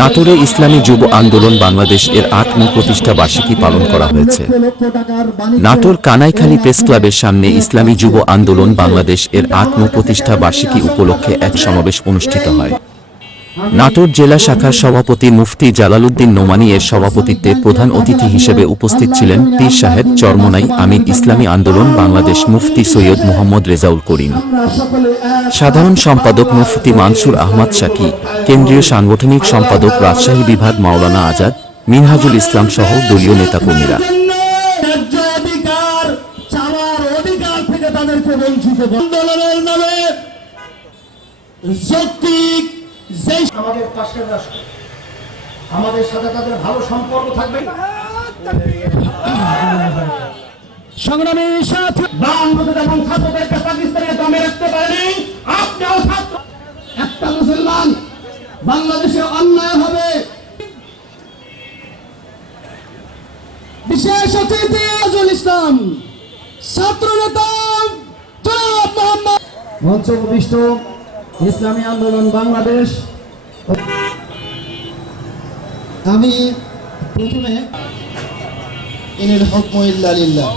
নাটোরে ইসলামী যুব আন্দোলন বাংলাদেশ এর আত্ম প্রতিষ্ঠা বার্ষিকী পালন করা হয়েছে। নাটোর কানাইখালী প্রেস ক্লাবের সামনে ইসলামী যুব আন্দোলন বাংলাদেশ এর আত্ম প্রতিষ্ঠা বার্ষিকী উপলক্ষে এক সমাবেশ অনুষ্ঠিত হয়। নাটোর জেলা শাখার সভাপতি মুফতি জালালউদ্দিন নোমানী এর সভাপতিত্বে প্রধান অতিথি হিসেবে উপস্থিত ছিলেন পীর সাহেব চরমনাই আমির ইসলামী আন্দোলন বাংলাদেশ মুফতি সৈয়দ মোহাম্মদ রেজাউল করিম সাধারণ সম্পাদক মুফতি মানসুর আহমদ শাকি, কেন্দ্রীয় সাংগঠনিক সম্পাদক রাজশাহী বিভাগ মাওলানা আজাদ, মিনহাজুল ইসলাম সহ দলীয় নেতাকর্মীরা। আন্দোলনের নামে যেই আমাদের পাশের রাষ্ট্র। আমাদের সাথে তাদের ভালো সম্পর্ক থাকবে। সংগ্রামী সাথী বামপন্থী এবং ছাত্রদেরকে পাকিস্তানের দমে রাখতে পারেনি। আপনিও ছাত্র। একটা মুসলমান বাংলাদেশে অন্যায় হবে। বিশেষ অতিথি নজরুল ইসলাম ছাত্র নেতা জনাব মোহাম্মদ মঞ্চ ইসলামী আন্দোলন বাংলাদেশ। আমি প্রথমে এনের হকম ইল্লা লিল্লাহ।